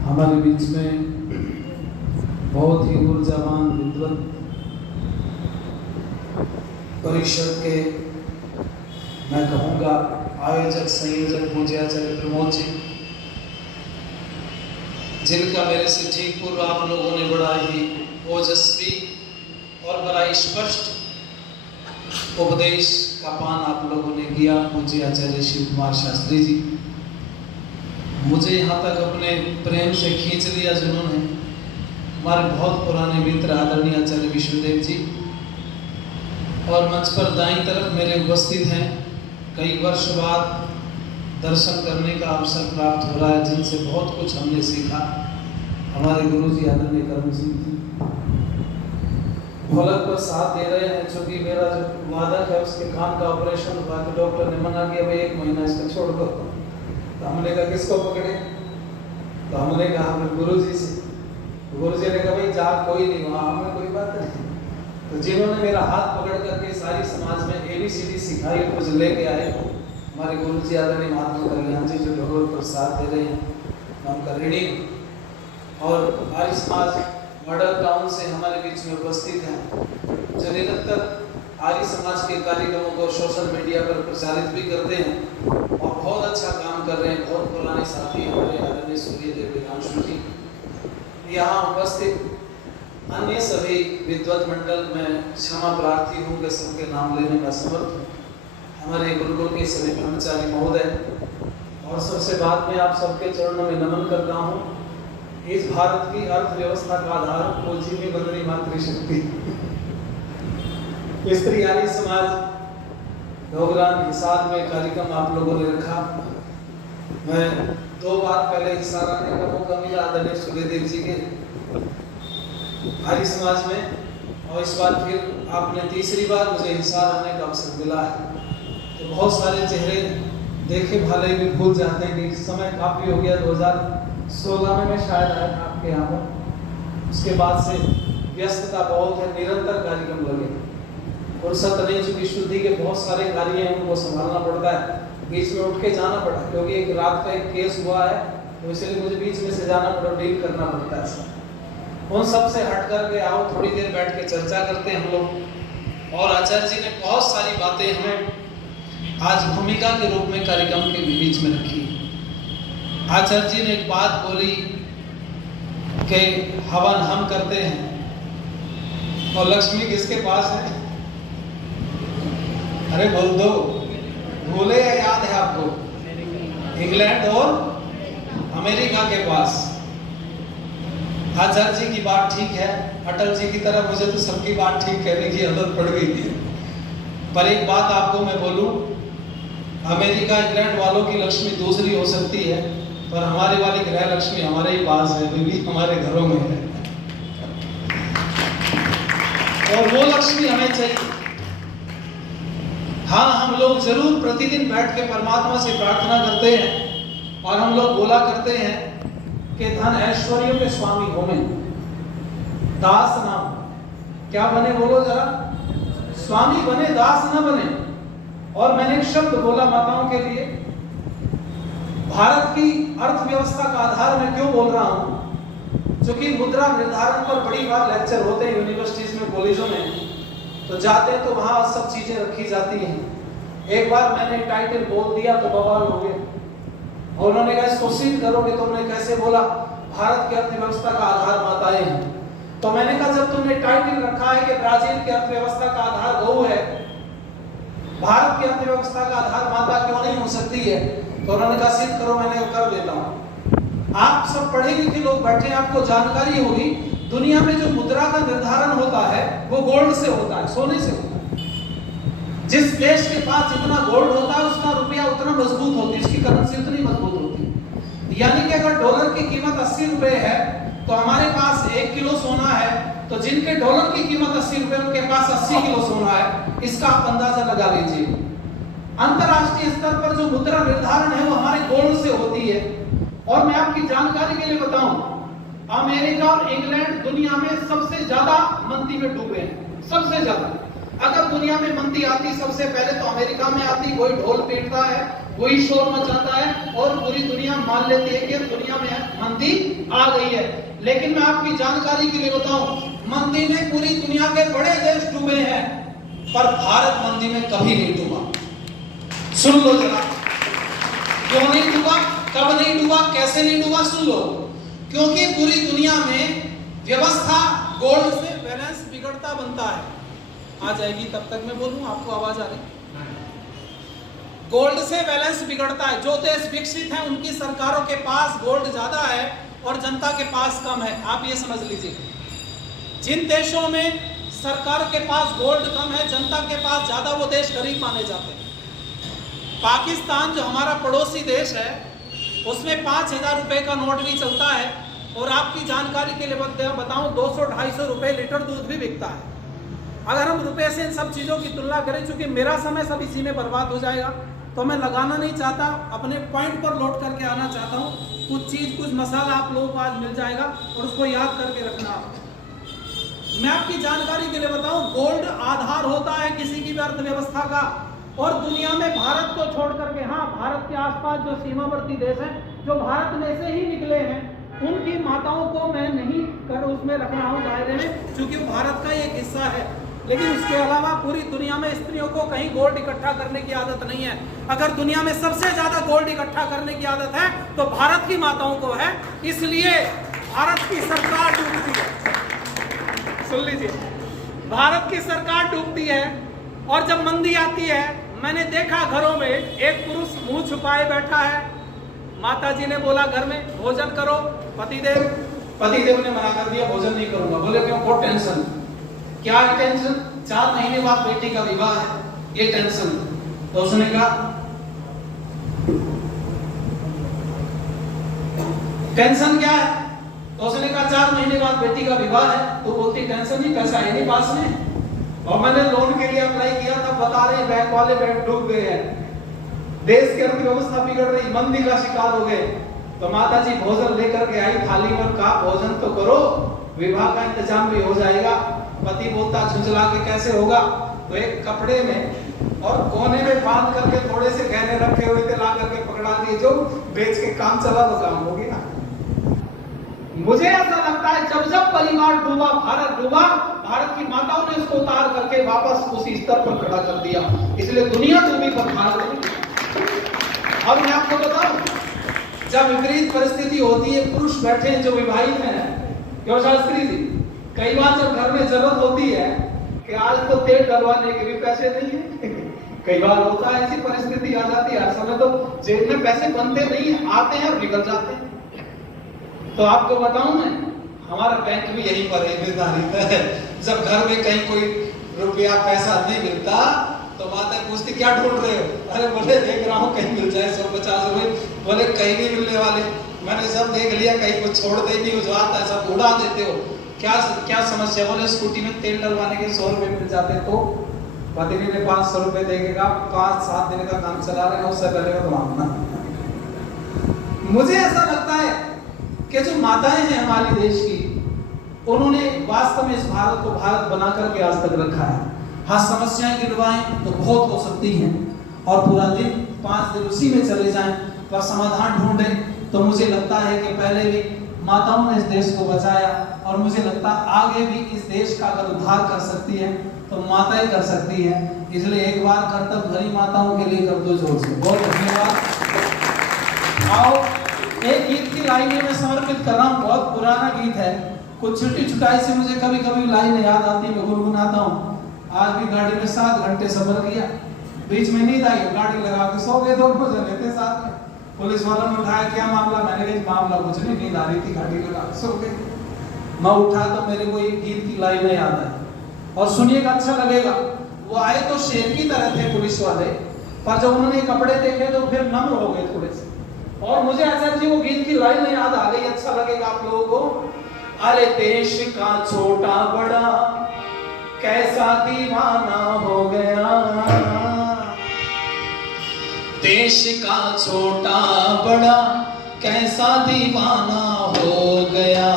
हमारे बीच में बहुत ही ऊर्जावान विद्वत परिषद के मैं कहूँगा आयोजक संयोजक पूज्य आचार्य प्रमोद जी, जिनका मेरे से ठीक पूर्व आप लोगों ने बड़ा ही ओजस्वी और बड़ा ही स्पष्ट उपदेश का पान आप लोगों ने किया, पूज्य आचार्य शिव कुमार शास्त्री जी। मुझे यहाँ तक अपने प्रेम से खींच लिया जिन्होंने, हमारे बहुत पुराने मित्र आदरणीय आचार्य विष्णुदेव जी, और मंच पर दाईं तरफ मेरे उपस्थित हैं। कई वर्ष बाद दर्शन करने का अवसर प्राप्त हो रहा है, जिनसे बहुत कुछ हमने सीखा। हमारे गुरु जी आदरणीय कर्म सिंह जी ढोलक पर साथ दे रहे हैं, चूंकि मेरा जो वादक है उसके कान का ऑपरेशन हुआ तो डॉक्टर ने मना किया भाई 1 महीना इसका छोड़ दो। तो हमने कहा किसको पकड़े, तो हमने कहा गुरु जी से। गुरु जी ने कहा भाई जा कोई नहीं वहाँ, हमें कोई बात नहीं। तो जिन्होंने मेरा हाथ पकड़ करके सारी समाज में ABCD सिखाई, कुछ लेके आए, हमारे गुरु जी आदरणीय महात्मा कल्याण जी जो ढोलक पर साथ दे रहे हैं, मैं उनका ऋणी। और आर्य समाज मॉडल टाउन से हमारे बीच में उपस्थित हैं, जो निरंतर आर्य समाज के कार्यक्रमों को सोशल मीडिया पर प्रचारित भी करते हैं और बहुत अच्छा काम कर रहे हैं। बहुत पुराने साथी हमारे आदरणीय सूर्यदेव विधांशु जी, यहाँ उपस्थित अन्य सभी विद्वत मंडल में क्षमा प्रार्थी हूँ कि सबके नाम लेने में असमर्थ हूँ। हमारे गुरुकुल के सभी ब्रह्मचारी महोदय, और सबसे बाद में आप सबके चरणों में नमन करता हूँ। इस भारत की अर्थव्यवस्था का आधार पूंजी में बंदरी मातृशक्ति। स्त्री आर्य समाज डोगरान हिसार में कार्यक्रम आप लोगों ने रखा। मैं 2 बार पहले हिसार आने का मौका मिला आदरणीय सूर्यदेव जी के आर्य समाज में, और इस बार फिर आपने तीसरी बार मुझे हिसार आने का अवसर मिला है। तो बहुत सारे चेहरे देखे भाले भी भूल जाते हैं कि समय काफी हो गया। 2016 में मैं शायद आया था आपके यहाँ पर, उसके बाद से व्यस्तता बहुत है, निरंतर कार्यक्रम लगे, फुर्सत नहीं, चूंकि शुद्धि के बहुत सारे कार्य हैं उनको संभालना पड़ता है। बीच में उठ के जाना पड़ा क्योंकि एक रात का एक केस हुआ है, तो इसलिए मुझे बीच में से जाना पड़ा, डील करना पड़ता है सब। उन सब से हट करके आओ, थोड़ी देर बैठ के चर्चा करते हैं हम लोग। और आचार्य जी ने बहुत सारी बातें हमें आज भूमिका के रूप में कार्यक्रम के बीच में रखी। आचार्य जी ने एक बात बोली कि हवन हम करते हैं और लक्ष्मी किसके पास है? अरे बोल दो, भूले या याद है आपको? इंग्लैंड और अमेरिका के पास। आचार्य जी की बात ठीक है, अटल जी की तरह मुझे तो सबकी बात ठीक कहने की आदत पड़ गई थी। पर एक बात आपको मैं बोलूं, अमेरिका इंग्लैंड वालों की लक्ष्मी दूसरी हो सकती है, पर हमारी वाली ग्रह लक्ष्मी हमारे ही पास है, बीवी हमारे घरों में है, और वो लक्ष्मी हमें चाहिए। हाँ, हम लोग जरूर प्रतिदिन बैठ के परमात्मा से प्रार्थना करते हैं और हम लोग बोला करते हैं कि धन ऐश्वर्यों के स्वामी होने, दास ना क्या बने, बोलो जरा, स्वामी बने, दास ना बने। और मैंने एक शब्द बोला माताओं के लिए, भारत की अर्थव्यवस्था का आधार मैं क्यों बोल रहा हूं, क्योंकि मुद्रा निर्धारण पर बड़ी बार लेक्चर होते हैं यूनिवर्सिटीज में, कॉलेजों में, तो जाते हैं तो वहां सब चीजें रखी जाती हैं। एक बार मैंने टाइटल बोल दिया तो बवाल हो गया, और उन्होंने कहा इसको सिद्ध करो कि तुमने कैसे बोला, भारत की अर्थव्यवस्था का आधार माताएं हैं। तो मैंने कहा जब तुमने टाइटल रखा है कि ब्राजील की अर्थव्यवस्था का आधार गौ है, भारत की अर्थव्यवस्था का आधार माता क्यों नहीं हो सकती है? तो उन्होंने कहा सिद्ध करो, मैंने कर देता हूं। आप सब पढ़े लिखे लोग बैठे हैं, आपको जानकारी होगी, दुनिया में जो मुद्रा का निर्धारण होता है वो गोल्ड से होता है, सोने से होता है। जिस देश के पास जितना गोल्ड होता है उसका रुपया उतना मजबूत होती है, उसकी करेंसी उतनी मजबूत होती है। यानी कि अगर डॉलर की कीमत 80 रुपए है तो हमारे पास 1 किलो सोना है, तो जिनके डॉलर की कीमत 80 रुपए उनके पास 80 किलो सोना है। इसका आप अंदाजा लगा लीजिए। अंतरराष्ट्रीय स्तर पर जो मुद्रा निर्धारण है वो हमारे गोल्ड से होती है। और मैं आपकी जानकारी के लिए बताऊं, अमेरिका और इंग्लैंड दुनिया में सबसे ज्यादा मंदी में डूबे हैं, सबसे ज्यादा। अगर दुनिया में मंदी आती सबसे पहले तो अमेरिका में आती, वही ढोल पीटता है, वही शोर मचाता है और पूरी दुनिया मान लेती है कि दुनिया में मंदी आ गई है। लेकिन मैं आपकी जानकारी के लिए बताऊं, मंदी में पूरी दुनिया के बड़े देश डूबे हैं, पर भारत मंदी में कभी नहीं डूबा। सुन लो जरा, क्यों नहीं डूबा, कब नहीं डूबा, कैसे नहीं डूबा, सुन लो। क्योंकि पूरी दुनिया में व्यवस्था गोल्ड से बैलेंस बिगड़ता बनता है। आ जाएगी तब तक मैं बोलूं, आपको आवाज आ रही? गोल्ड से बैलेंस बिगड़ता है। जो देश विकसित हैं उनकी सरकारों के पास गोल्ड ज्यादा है और जनता के पास कम है। आप ये समझ लीजिए, जिन देशों में सरकार के पास गोल्ड कम है, जनता के पास ज्यादा, वो देश गरीब माने जाते हैं। पाकिस्तान जो हमारा पड़ोसी देश है, उसमें 5,000 रुपए का नोट भी चलता है और आपकी जानकारी के लिए बताऊं 200-250 रुपए लीटर दूध भी बिकता है। अगर हम रुपए से इन सब चीज़ों की तुलना करें, चूंकि मेरा समय सब इसी में बर्बाद हो जाएगा, तो मैं लगाना नहीं चाहता, अपने पॉइंट पर लौट करके आना चाहता हूँ। कुछ चीज़, कुछ मसाला आप लोगों को आज मिल जाएगा और उसको याद करके रखना। मैं आपकी जानकारी के लिए बताऊं, गोल्ड आधार होता है किसी की भी अर्थव्यवस्था का। और दुनिया में भारत को छोड़ करके, हाँ, भारत के आसपास जो सीमावर्ती देश हैं, जो भारत में से ही निकले हैं, उनकी माताओं को मैं नहीं कर उसमें रख रहा हूँ दायरे में, क्योंकि वो भारत का एक हिस्सा है। लेकिन उसके अलावा पूरी दुनिया में स्त्रियों को कहीं गोल्ड इकट्ठा करने की आदत नहीं है। अगर दुनिया में सबसे ज्यादा गोल्ड इकट्ठा करने की आदत है तो भारत की माताओं को है। इसलिए भारत की सरकार डूबती है। सुन लीजिए, भारत की सरकार डूबती है। और जब मंदी आती है, मैंने देखा घरों में एक पुरुष मुंह छुपाए बैठा है। माता जी ने बोला घर में भोजन करो, पतिदेव ने मना कर दिया, भोजन नहीं करूंगा। बोले क्यों? बहुत टेंशन। क्या है टेंशन? 4 महीने बाद बेटी का विवाह है, ये टेंशन। तो उसने कहा टेंशन क्या है? तो उसने कहा 4 महीने बाद बेटी का विवाह है। तो बोलती टेंशन ही, पैसा है नहीं पास में, और मैंने लोन के लिए अप्लाई किया था, बता रहे बैंक वाले बैंक डूब गए हैं, देश की अर्थव्यवस्था बिगड़ रही, मंदी का शिकार हो गए। तो माता जी भोजन लेकर के आई थाली में, कहा भोजन तो करो, विवाह का इंतजाम भी हो जाएगा। पति बोलता झुंझला के कैसे होगा? तो एक कपड़े में और कोने में बांध करके थोड़े से गहने रखे हुए थे, ला करके पकड़ा दिए, जो बेच के काम चला तो काम हो गया। मुझे ऐसा लगता है जब जब परिवार डूबा, भारत डूबा, भारत की माताओं ने उसको उतार करके वापस उसी स्तर पर खड़ा कर दिया। इसलिए दुनिया डूबी पर भारत डूबी। अब मैं आपको बताऊं, जब विपरीत परिस्थिति होती है, पुरुष बैठे हैं जो विवाहित हैं, क्यों शास्त्री जी, कई बार जब घर में जरूरत होती है कि आज तो तेल डलवाने के भी पैसे नहीं है, कई बार होता है ऐसी परिस्थिति आ जाती है, हर समय तो जेब में पैसे बनते नहीं है, आते हैं और निकल जाते हैं। तो आपको बताऊं मैं, हमारा बैंक भी यहीं पर है, निर्धारित है। जब घर में कहीं कोई रुपया पैसा नहीं मिलता तो माता पूछती क्या ढूंढ रहे हो? अरे बोले देख रहा हूँ कहीं मिल जाए 150 रुपए। बोले कहीं नहीं मिलने वाले, मैंने सब देख लिया, कहीं कुछ छोड़ते नहीं, जो आता है सब उड़ा देते हो। क्या समस्या? बोले स्कूटी में तेल डलवाने के 100 रुपए मिल जाते तो पति ने 500 रुपए देगा, 5-7 दिन का काम चला रहे हैं, उससे पहले का तो मांगना। मुझे ऐसा लगता है कि जो माताएं हैं हमारे देश की, उन्होंने वास्तव में इस भारत को भारत बना करके आज तक रखा है। हाँ, समस्याएं गिरवाएं तो बहुत हो सकती हैं और पूरा दिन 5 दिन उसी में चले जाएं, पर समाधान ढूंढें तो मुझे लगता है कि पहले भी माताओं ने इस देश को बचाया और मुझे लगता है आगे भी इस देश का अगर उद्धार कर सकती है तो माताएं कर सकती हैं। इसलिए एक बार कर्तव्य भरी माताओं के लिए कर दो जोर से बहुत धन्यवाद। आओ, एक गीत की लाइनें मैं समर्पित कर रहा हूँ, बहुत पुराना गीत है, कुछ छुट्टी छुटाई से मुझे कभी कभी लाइनें याद आती, मैं गुनगुनाता हूँ। आज भी गाड़ी में 7 घंटे सफर किया, बीच में नींद आई, गाड़ी लगा के सो गए, 2 जने थे साथ में। पुलिस वालों ने उठाया, क्या मामला? मैंने कहा मामला कुछ नहीं, नींद आ रही थी, गाड़ी लगा के सो गए। मैं उठा तो मेरे को एक गीत की लाइनें याद आई और सुनिएगा, अच्छा लगेगा। वो आए तो शेर की तरह थे पुलिस वाले, पर जब उन्होंने कपड़े देखे तो फिर नम्र हो गए थोड़े से। और मुझे ऐसा जी वो गीत की लाइनें याद आ गई, अच्छा लगेगा आप लोगों को। अरे देश का छोटा बड़ा कैसा दीवाना हो गया, देश का छोटा बड़ा कैसा दीवाना हो गया,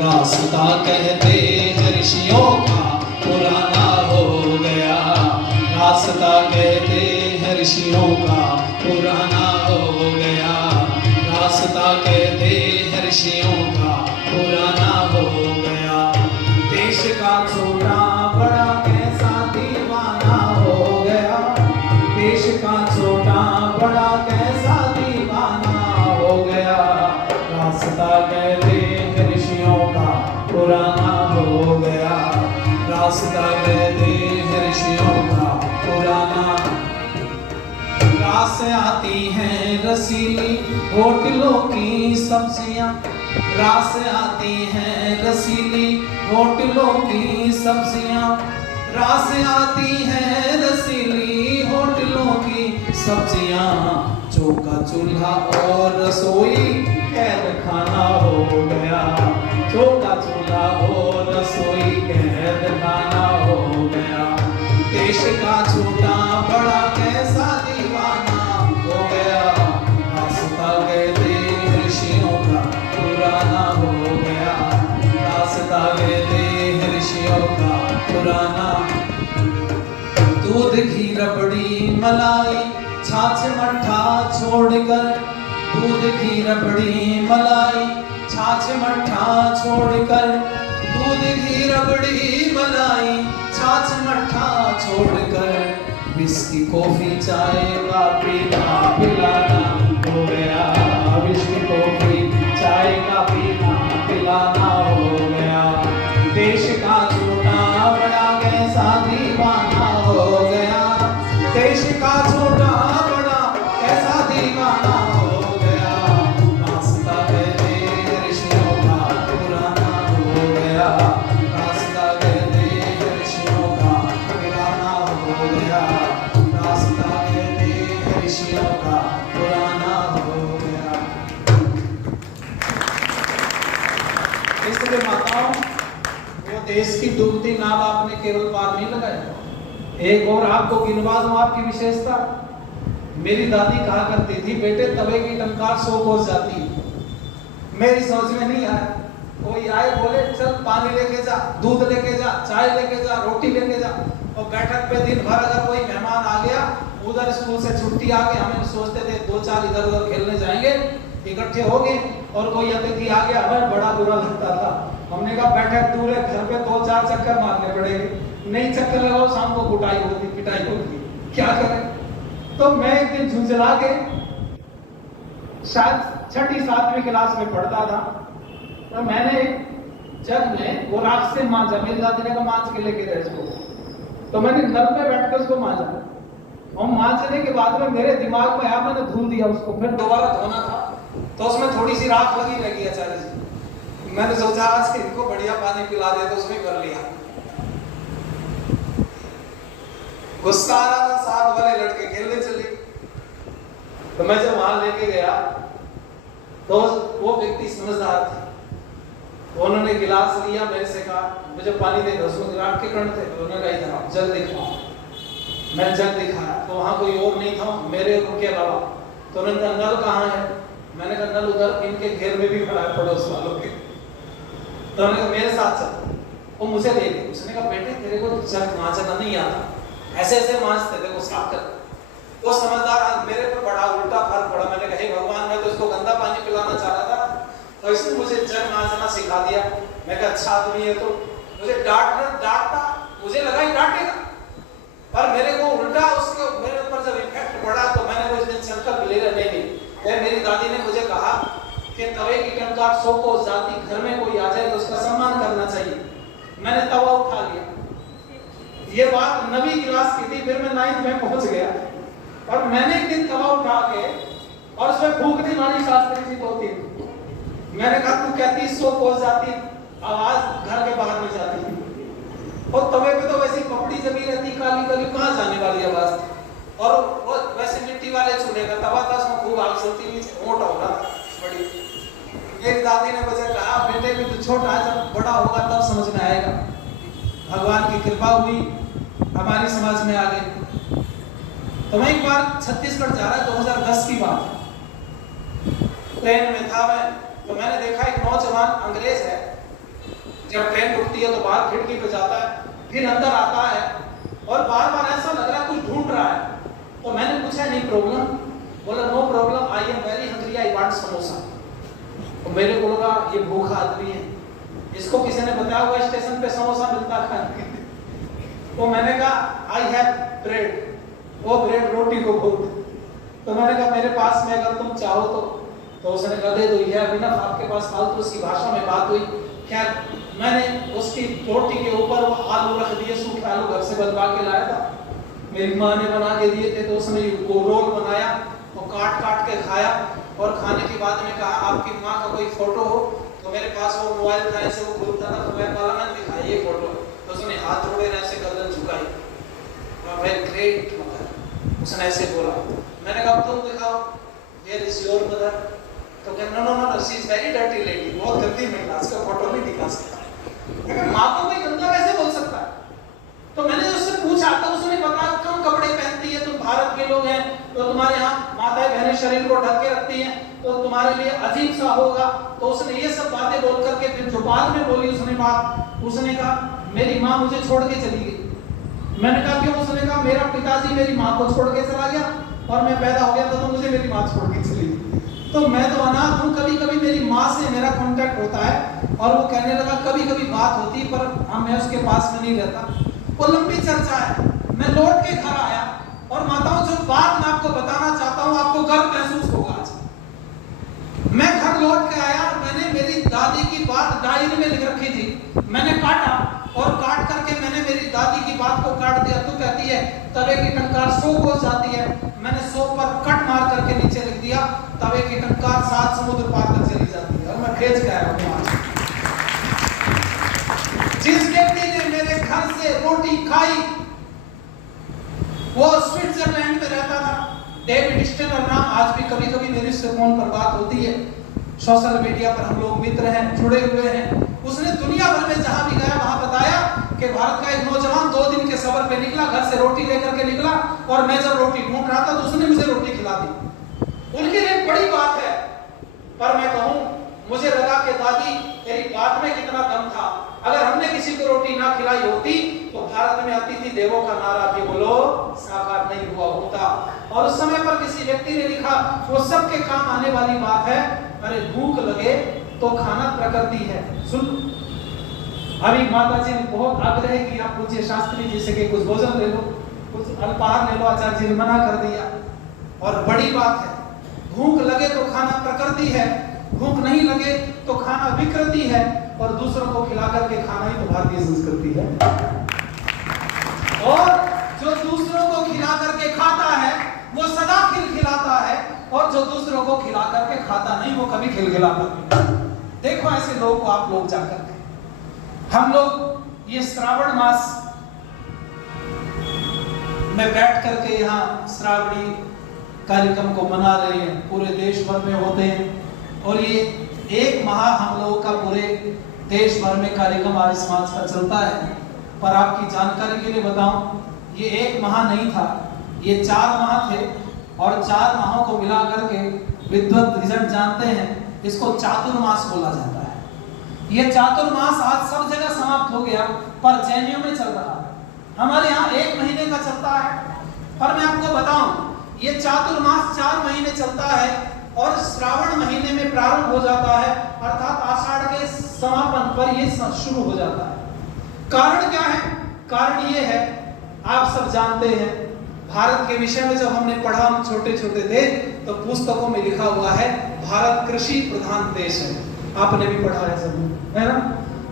रास्ता कहते हैं ऋषियों का पुराना हो गया। ऋषियों का पुराना हो गया। रास्ता कहते हैं ऋषियों का पुराना हो गया। देश का छोटा बड़ा कैसा दीवाना हो गया। देश का छोटा बड़ा कैसा दीवाना हो गया। रास्ता कहते हैं ऋषियों का पुराना हो गया। रास्ता कहते हैं ऋषियों का पुराना। रास आती हैं रसीली होटलों की सब्जियां। रास आती हैं रसीली होटलों की सब्जियां। रास आती हैं रसीली होटलों की सब्जियां। चौका चूल्हा और रसोई कैद खाना हो गया। चौका चूल्हा और रसोई कैद खाना हो गया। देश का छोटा बड़ा कैसा दीवाना हो गया। रास्ता कहते हैं ऋषियों का पुराना हो गया। रास्ता कहते हैं ऋषियों का पुराना। दूध घी रबड़ी मलाई छाछ मट्ठा छोड़कर। दूध घी रबड़ी मलाई छाछ मट्ठा छोड़कर। दूध घी रबड़ी मलाई छाछ मट्ठा छोड़कर। विस्की कॉफी चाय का पीना पिलाना हो गया। विस्की कॉफी चाय का पीना पिलाना हो गया। देश का छोटा बड़ा कैसा दीवाना हो गया। देश का छोटा बड़ा कैसा दीवाना हो गया। रास्ता कहते हैं ऋषियों का पुराना हो गया। रास्ता कहते हैं ऋषियों का पुराना हो गया। रास्ता कहते हैं ऋषियों का पुराना हो गया। इसलिए माताओं, वो देश की डूबती नाव आपने केवल पार नहीं लगाया। एक और आपको गिनवा दूं आपकी विशेषता। मेरी दादी कहा करती थी, बेटे तवे की टंकार 100 कोस जाती है। मेरी समझ में नहीं आया। कोई आए बोले चल पानी लेके जा, दूध लेके जा, चाय लेके जा, रोटी लेके जा। और बैठक पे दिन भर अगर कोई मेहमान आ गया, उधर स्कूल से छुट्टी आ गई, हम सोचते थे 2-4 इधर उधर खेलने जाएंगे, इकट्ठे हो गए और कोई अतिथि आ गया, हमें बड़ा बुरा लगता था। हमने कहा बैठक दूर है, घर पे 2-4 चक्कर मारने पड़ेंगे। नहीं चक्कर लगाओ, शाम को कुटाई होती, पिटाई होती, क्या करें। तो मैं एक दिन झुंझला के शायद 6ठी-7वीं क्लास में पढ़ता था। तो मैंने जग में वो राख से मांझा, मेरी दादी ने कहा मांझ के लेके गए इसको। तो मैंने नल पे बैठ कर उसको मांझा और मांझने के बाद में मेरे दिमाग में आया, मैंने धुल दिया उसको। फिर दोबारा धोना था तो उसमें थोड़ी सी राख लगी रह गई अचानक। मैंने सोचा आज इनको बढ़िया पानी पिला दे, तो उसमें कर लिया। गुस्सा आ रहा था, साथ वाले लड़के खेलने चले। तो मैं जब वहां लेके गया तो वो व्यक्ति समझदार थे। तो उन्होंने गिलास लिया, मेरे से कहा मुझे पानी दे दो। उसमें गिलास के कण थे। तो उन्होंने कहा इधर जल दिखाओ। मैं जल दिखाया तो वहां कोई और नहीं था मेरे के अलावा। तो उन्होंने कहा नल कहाँ है? मैंने कहा नल उधर इनके घेर में भी खड़ा है, पड़ोस वालों के। तो उन्होंने कहा मेरे साथ चल। वो मुझे ले गए। उसने कहा बेटे तेरे को जग मांझना नहीं आता, ऐसे ऐसे मांझते थे, वो साफ कर। वो समझदार मेरे पर बड़ा उल्टा फर्क पड़ा। मैंने कहा हे भगवान, मैं तो इसको गंदा पानी पिलाना चाह रहा था और इसने मुझे जग मांझना सिखा दिया। मैं कहा अच्छा आदमी है। तो मुझे डांटता, मुझे लगा ही डांटेगा, पर मेरे को उल्टा उसके मेरे ऊपर जब इफेक्ट पड़ा तो मैंने वो इस दिन संकल्प ले लिया नहीं। मेरी दादी ने मुझे कहा कि तवे की टंकार 100 कोस जाती, घर में कोई आ जाए तो उसका सम्मान करना चाहिए। मैंने तवा उठा लिया। ये बात 9वीं क्लास की थी, फिर मैं 9th में पहुंच गया और मैंने एक दिन तवा उठा के और उसमें फूंक दी माली शास्त्री जी 2-3। मैंने कहा तू कहती 100 कोस जाती, आवाज घर के बाहर में जाती थी। और तवे पे तो वैसी पपड़ी जमी रहती, काली काली, कहाँ जाने वाली आवाज। और वो वैसे मिट्टी वाले चूल्हे का तवा था, उसमें खूब आग चलती हुई, मोटा हो रहा था बड़ी। एक दादी ने मुझे कहा बेटे भी तो छोटा है, जब बड़ा होगा तब समझ में आएगा। भगवान की कृपा हुई, हमारी समझ में आ गई। तो मैं एक बार छत्तीसगढ़ जा रहा, 2010 की बात, ट्रेन में था मैं। तो मैंने देखा एक नौजवान अंग्रेज है, जब ट्रेन रुकती है तो बाहर खिड़की पे जाता है, फिर अंदर आता है और बार बार ऐसा लग रहा है कुछ ढूंढ रहा है। तो मैंने पूछा नहीं प्रॉब्लम? बोला no problem, I am very hungry, I want samosa. तो मेरे को लगा ये भूखा आदमी है, इसको किसी ने बताया होगा स्टेशन पे समोसा मिलता है। तो मैंने कहा आई हैव ब्रेड, वो ब्रेड रोटी को बोलते। तो मैंने कहा मेरे पास में अगर तुम चाहो तो उसने कहा दे दो, ये अभी ना आपके पास फालतू उसकी भाषा में बात हुई। क्या मैंने उसकी रोटी के ऊपर वो आलू रख दिए, सूखे आलू घर से बनवा के लाया था, मेरी माँ ने बना के दिए थे। तो उसने वो रोल बनाया, वो काट काट के खाया, और खाने के बाद में कहा आपकी माँ का कोई फोटो हो? तो मेरे पास वो मोबाइल था, ऐसे वो घूमता था, तो मैं बोला मैंने दिखाई ये फोटो। तो उसने हाथ जोड़े ऐसे गर्दन झुकाई, वेरी ग्रेट मदर, उसने ऐसे बोला। मैंने कहा तुम दिखाओ, वेयर इज योर मदर? तो कहते no no no, she is very dirty lady, बहुत गंदी महिला, उसका फोटो नहीं दिखा सकता। माँ को कोई गंदा कैसे बोल सकता है? तो मैंने उससे पूछा तो उसने बताया कम कपड़े पहनती है, तुम भारत के लोग हैं, तो तुम्हारे यहाँ माताएं बहनें शरीर को ढक के रखती हैं, तो तुम्हारे लिए अजीब सा होगा। तो उसने ये सब बातें बोल करके फिर जो बाद में बोली उसने बात, उसने कहा मेरी माँ मुझे छोड़ के चली गई। मैंने कहा क्यों? उसने कहा मेरा पिताजी मेरी माँ को छोड़ के चला गया, और मैं पैदा हो गया तो मुझे मेरी माँ छोड़ के चली गई। तो मैं तो अनाथ हूँ, कभी कभी मेरी माँ से मेरा कांटेक्ट होता है। और वो कहने लगा कभी कभी बात होती पर मैं उसके पास में नहीं रहता। वो लंबी चर्चा है। मैं लौट के घर आया, और माताओं जो बात मैं आपको बताना चाहता हूँ आपको गर्व महसूस होगा आज। मैं घर लौट के आया, मैंने मेरी दादी की बात डायरी में लिख रखी थी, मैंने काटा, और काट करके मैंने मेरी दादी की बात को काट दिया। तो कहती है तवे की टंकार 100 कोस जाती है, मैंने 100 पर कट मार करके नीचे लिख दिया तवे की टंकार 7 समुद्र पार तक चली जाती है। और मैं भेज के आया हूं आज। जिस व्यक्ति ने मेरे घर से रोटी खाई वो स्विट्जरलैंड में रहता था, डेविड स्टेनर नाम, आज भी कभी कभी मेरी से फोन पर बात होती है, सोशल मीडिया पर हम लोग मित्र हैं, जुड़े हुए हैं। उसने दुनिया भर में जहां भी गया वहां बताया कि भारत का एक नौजवान 2 दिन के सफर पे निकला, घर से रोटी लेकर के निकला, और मैं जब रोटी ढूंढ रहा था तो उसने मुझे रोटी खिला दी। उनके लिए बड़ी बात है, पर मैं कहूं मुझे लगा कि दादी तेरी बात में कितना दम था। अगर हमने किसी को रोटी ना खिलाई होती तो भारत में अतिथि देवों का नारा भी बोलो साकार नहीं हुआ होता। और उस समय पर किसी व्यक्ति ने लिखा, वो सबके काम आने वाली बात है, अरे भूख लगे तो खाना प्रकृति है। सुन, अभी माता जी ने बहुत आग्रह किया पूज्य शास्त्री जी से कि कुछ भोजन ले लो, कुछ अल्पाहार ले लो, आचार्य जी ने मना कर दिया। और बड़ी बात है, भूख लगे तो खाना प्रकृति है, भूख नहीं लगे तो खाना विकृति है, और दूसरों को खिला करके खाना ही तो भारतीय संस्कृति है। और जो दूसरों को खिला करके खाता है वो सदा खिलखिलाता है, और जो दूसरों को खिला करके खाता नहीं वो कभी खिलखिलाता नहीं। देखो ऐसे लोगों को आप लोग जाकर के, हम लोग ये श्रावण मास में बैठ करके यहाँ श्रावणी कार्यक्रम को मना रहे हैं, पूरे देश भर में होते हैं। और ये 1 माह हम लोगों का पूरे देश भर में कार्यक्रम आर्य समाज का चलता है। पर आपकी जानकारी के लिए बताऊं, ये 1 माह नहीं था, ये 4 माह थे, और 4 माहों को मिला करके विद्वत रिजल्ट जानते हैं, इसको चातुर्मास बोला जाता है। ये चातुर्मास आज सब जगह समाप्त हो गया, पर जैनियों में चल रहा है। हमारे यहाँ 1 महीने का चलता है, पर मैं आपको बताऊं ये चातुर्मास 4 महीने चलता है, और श्रावण महीने में प्रारंभ हो जाता है, अर्थात आषाढ़ के समापन पर ये शुरू हो जाता है। कारण क्या है? कारण ये है, आप सब जानते हैं, भारत के विषय में जब हमने पढ़ा, हम छोटे छोटे थे, तो पुस्तकों में लिखा हुआ है भारत कृषि प्रधान देश है। आपने भी पढ़ा है सब, है ना?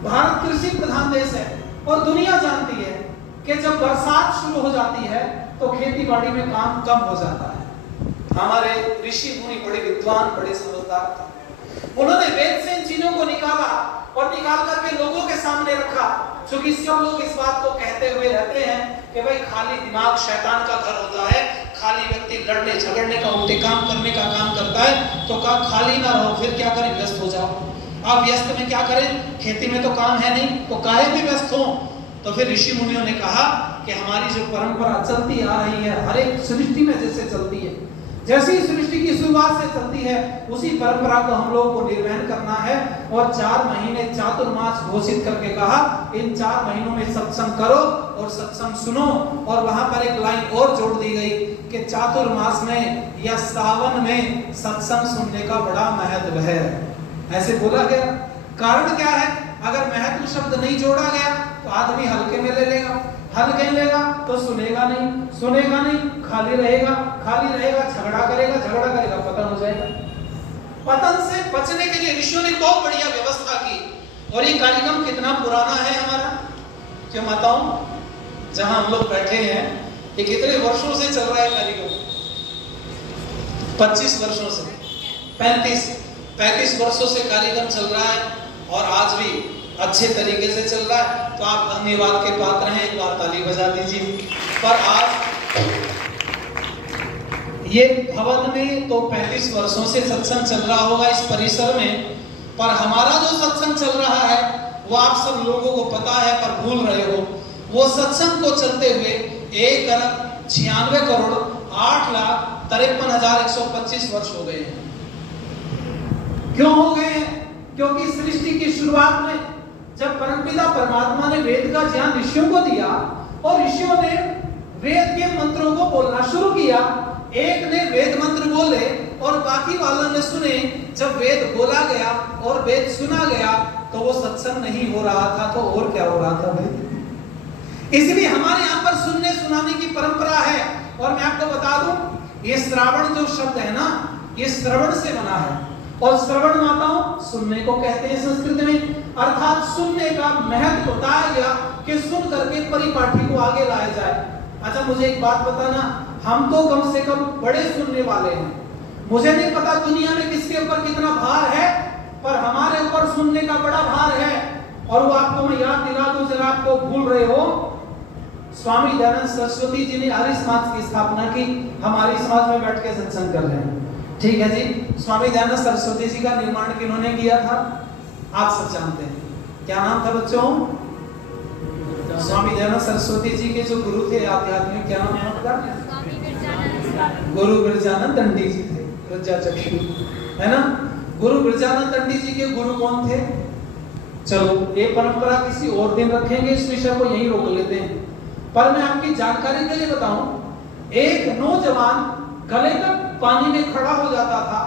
भारत कृषि प्रधान देश है, और दुनिया जानती है कि जब बरसात शुरू हो जाती है तो खेती बाड़ी में काम कम हो जाता है। हमारे ऋषि मुनि बड़े विद्वान, बड़े समझदार थे, उन्होंने वेद से इन चीजों को निकाला, और निकाल करके लोगों के सामने रखा। क्योंकि सब लोग इस बात को कहते हुए रहते हैं कि भाई खाली दिमाग शैतान का घर होता है, खाली व्यक्ति लड़ने झगड़ने का, उल्टे काम करने का काम करता है, तो कहा खाली ना रहो, फिर क्या करें, व्यस्त हो जाओ। आप व्यस्त में क्या करें, खेती में तो काम है नहीं, तो काहे में व्यस्त हो। तो फिर ऋषि मुनियों ने कहा कि हमारी जो परंपरा चलती आ रही है, हर एक सृष्टि में जैसे चलती है, जैसी सृष्टि की शुरुआत से चलती है, उसी परंपरा को हम लोगों को निर्वहन करना है। और 4 महीने चातुर्मास घोषित करके कहा, इन 4 महीनों में सत्संग करो और सत्संग सुनो। और वहां पर एक लाइन और जोड़ दी गई कि चातुर्मास में या सावन में सत्संग सुनने का बड़ा महत्व है, ऐसे बोला गया। कारण क्या है? अगर महत्व शब्द नहीं जोड़ा गया तो आदमी हल्के में ले लेगा, हल्के में लेगा तो सुनेगा नहीं, सुनेगा नहीं, खाली रहेगा, खाली रहेगा, झगड़ा करेगा, झगड़ा करेगा, पतन हो जाएगा। पतन से बचने के लिए ऋषियों ने बहुत बढ़िया व्यवस्था की। और ये कार्यक्रम कितना पुराना है हमारा, क्या बताऊं? जहां हम लोग बैठे हैं ये कितने वर्षों से चल रहा है कार्यक्रम? 25 वर्षों से, 35 वर्षों से कार्यक्रम चल रहा है और आज भी अच्छे तरीके से चल रहा है। तो आप धन्यवाद के पात्र हैं, एक बार ताली बजा दीजिए। पर आज ये भवन में तो 35 वर्षों से सत्संग चल रहा होगा इस परिसर में, पर हमारा जो सत्संग चल रहा है वो आप सब लोगों को पता है पर भूल रहे हो। वो सत्संग को चलते हुए 1,96,08,53,125 वर्ष हो गए हैं। क्यों हो गए हैं? क्योंकि सृष्टि की शुरुआत में जब परमपिता परमात्मा ने वेद का ज्ञान ऋषियों को दिया और ऋषियों ने वेद के मंत्रों को बोलना शुरू किया, एक ने वेद मंत्र बोले और बाकी वालों ने सुने। जब वेद बोला गया और वेद सुना गया तो वो सत्संग नहीं हो रहा था, तो और क्या हो रहा था भाई? इसलिए हमारे यहाँ पर सुनने सुनाने की परंपरा है। और मैं आपको बता दूं, ये श्रावण जो शब्द है ना, ये श्रवण से बना है और श्रवण माताओं सुनने को कहते हैं संस्कृत में। अर्थात सुनने का महत्व बताया गया कि सुन करके परिपाठी को आगे लाया जाए। अच्छा मुझे एक बात बताना, हम तो कम से कम बड़े सुनने वाले हैं। मुझे नहीं पता दुनिया में किसके ऊपर कितना भार है, पर हमारे ऊपर सुनने का बड़ा भार है। और वो आपको मैं याद दिला दूं, जरा आपको भूल रहे हो, स्वामी दयानंद सरस्वती जी ने आर्य समाज की स्थापना की। हम आर्य समाज में बैठ के सत्संग कर रहे हैं, ठीक है जी। स्वामी दयानंद सरस्वती जी का निर्माण किन्होंने किया था? आप सब जानते हैं। क्या नाम था बच्चों? स्वामी दयानंद सरस्वती जी के जो गुरु थे आध्यात्मिक, क्या नाम है उनका? गुरु बिरजानंद दंडी जी थे, प्रज्ञा चक्षु, है ना। गुरु बिरजानंद दंडी जी के गुरु कौन थे? चलो ये परंपरा किसी और दिन रखेंगे, इस विषय को यहीं रोक लेते हैं। पर मैं आपकी जानकारी के लिए बताऊं, एक नौजवान गले तक पानी में खड़ा हो जाता था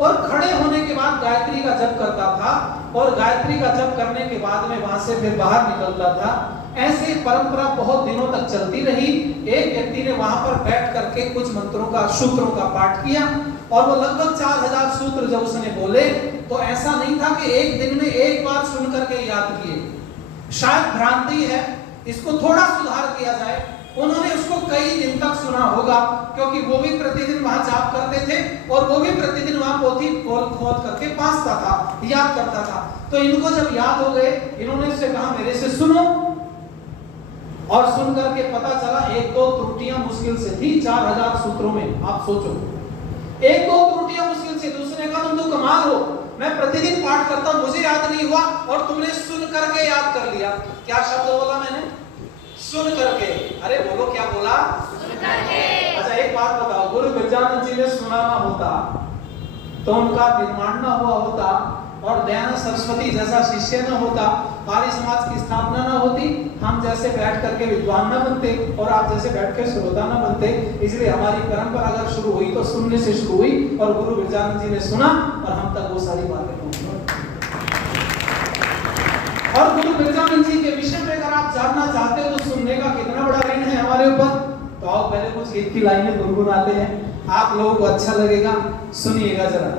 और खड़े होने के बाद गायत्री का जप करता था और गायत्री का जप करने के बाद में वहां से फिर बाहर निकलता था। ऐसे परंपरा बहुत दिनों तक चलती रही। एक व्यक्ति ने वहां पर बैठ करके कुछ मंत्रों का, सूत्रों का पाठ किया और वो लगभग 4000 सूत्र जब उसने बोले तो ऐसा नहीं था कि एक दिन में एक बार सुन करके याद किए। शायद भ्रांति है, इसको थोड़ा सुधार किया जाए। उन्होंने उसको कई दिन तक सुना होगा, क्योंकि वो भी प्रतिदिन वहां जाप करते थे और वो भी प्रतिदिन वहां पोथी खोद करके पासता था, याद करता था। तो इनको जब याद हो गए, इन्होंने उससे कहा मेरे से सुनो, और सुन करके पता चला एक दो त्रुटियां मुश्किल से थी 4000 सूत्रों में। आप सोचो, एक दो त्रुटियां मुश्किल से। दूसरे का तुम तो कमाल हो, मैं प्रतिदिन पाठ करता हूं, मुझे याद नहीं हुआ और तुमने सुन करके याद कर लिया। क्या शब्द बोला मैंने? सुन करके। अरे बोलो, क्या बोला? सुन करके। अच्छा एक बात बताओ, गुरु बिरजानंद जी ने सुना ना होता तो उनका निर्माण ना हुआ होता और दयानंद सरस्वती जैसा शिष्य न होता, आर्य समाज की स्थापना न होती, हम जैसे बैठ करके विद्वान न बनते और आप जैसे बैठ के श्रोता न बनते। इसलिए हमारी परंपरा अगर शुरू हुई तो सुनने से शुरू हुई और गुरु बिरजानंद जी ने सुना और हम तक वो सारी बातें पहुंची। और गुरु बिरजानंद जी के विषय में अगर आप जानना चाहते हो तो सुनने का कितना बड़ा ऋण है हमारे ऊपर, तो आओ पहले कुछ गीत की लाइनें गुनगुनाते हैं, आप लोगों को अच्छा लगेगा। सुनिएगा जरा।